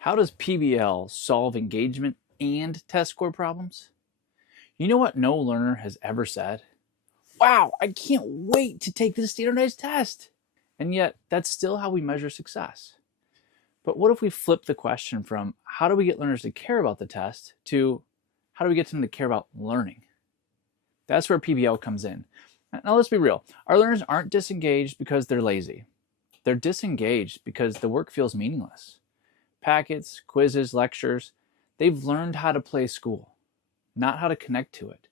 How does PBL solve engagement and test score problems? You know what no learner has ever said? Wow, I can't wait to take this standardized test. And yet, that's still how we measure success. But what if we flip the question from how do we get learners to care about the test to how do we get them to care about learning? That's where PBL comes in. Now let's be real. Our learners aren't disengaged because they're lazy. They're disengaged because the work feels meaningless. Packets, quizzes, lectures, they've learned how to play school, not how to connect to it.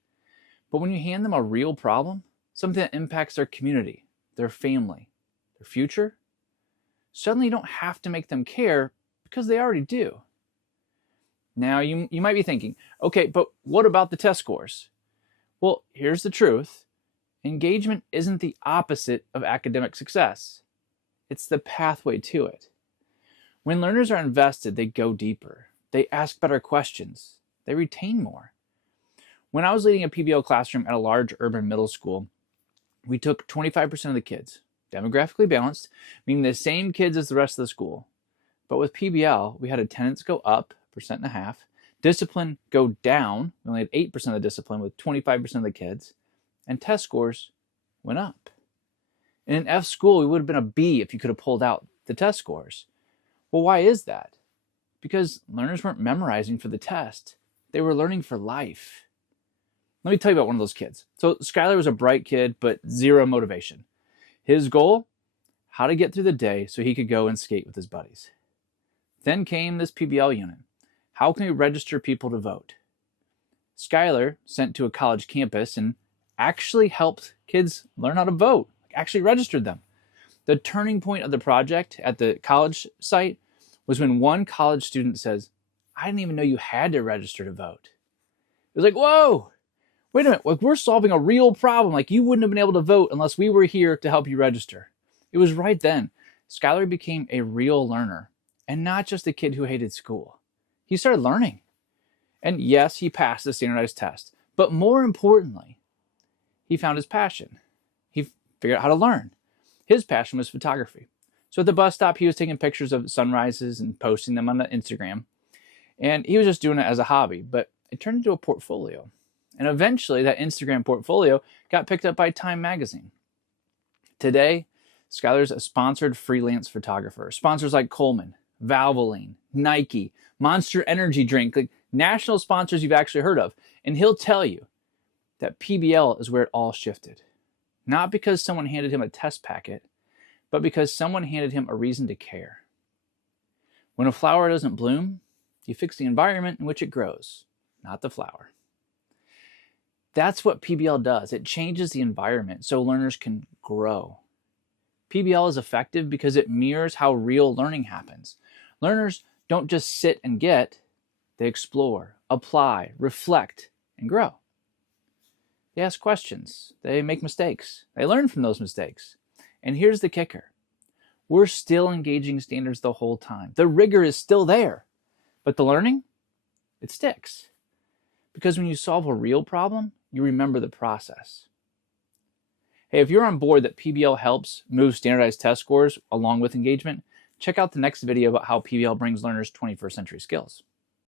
But when you hand them a real problem, something that impacts their community, their family, their future, suddenly you don't have to make them care because they already do. Now you might be thinking, okay, but what about the test scores? Well, here's the truth. Engagement isn't the opposite of academic success. It's the pathway to it. When learners are invested, they go deeper. They ask better questions. They retain more. When I was leading a PBL classroom at a large urban middle school, we took 25% of the kids, demographically balanced, meaning the same kids as the rest of the school. But with PBL, we had attendance go up 1.5%, discipline go down. We only had 8% of the discipline with 25% of the kids, and test scores went up. In an F school, we would have been a B if you could have pulled out the test scores. Well, why is that? Because learners weren't memorizing for the test. They were learning for life. Let me tell you about one of those kids. So Skylar was a bright kid, but zero motivation. His goal, how to get through the day so he could go and skate with his buddies. Then came this PBL unit. How can we register people to vote? Skylar sent to a college campus and actually helped kids learn how to vote, actually registered them. The turning point of the project at the college site was when one college student says, I didn't even know you had to register to vote. It was like, whoa, wait a minute, like we're solving a real problem. Like you wouldn't have been able to vote unless we were here to help you register. It was right then. Skylar became a real learner and not just a kid who hated school. He started learning. And yes, he passed the standardized test. But more importantly, he found his passion. He figured out how to learn. His passion was photography. So at the bus stop, he was taking pictures of sunrises and posting them on the Instagram. And he was just doing it as a hobby, but it turned into a portfolio. And eventually that Instagram portfolio got picked up by Time magazine. Today, Skylar's a sponsored freelance photographer. Sponsors like Coleman, Valvoline, Nike, Monster Energy Drink, like national sponsors you've actually heard of. And he'll tell you that PBL is where it all shifted. Not because someone handed him a test packet, but because someone handed him a reason to care. When a flower doesn't bloom, you fix the environment in which it grows, not the flower. That's what PBL does. It changes the environment so learners can grow. PBL is effective because it mirrors how real learning happens. Learners don't just sit and get, they explore, apply, reflect, and grow. They ask questions, they make mistakes, they learn from those mistakes. And here's the kicker. We're still engaging standards the whole time. The rigor is still there, but the learning, it sticks. Because when you solve a real problem, you remember the process. Hey, if you're on board that PBL helps move standardized test scores along with engagement, check out the next video about how PBL brings learners 21st century skills.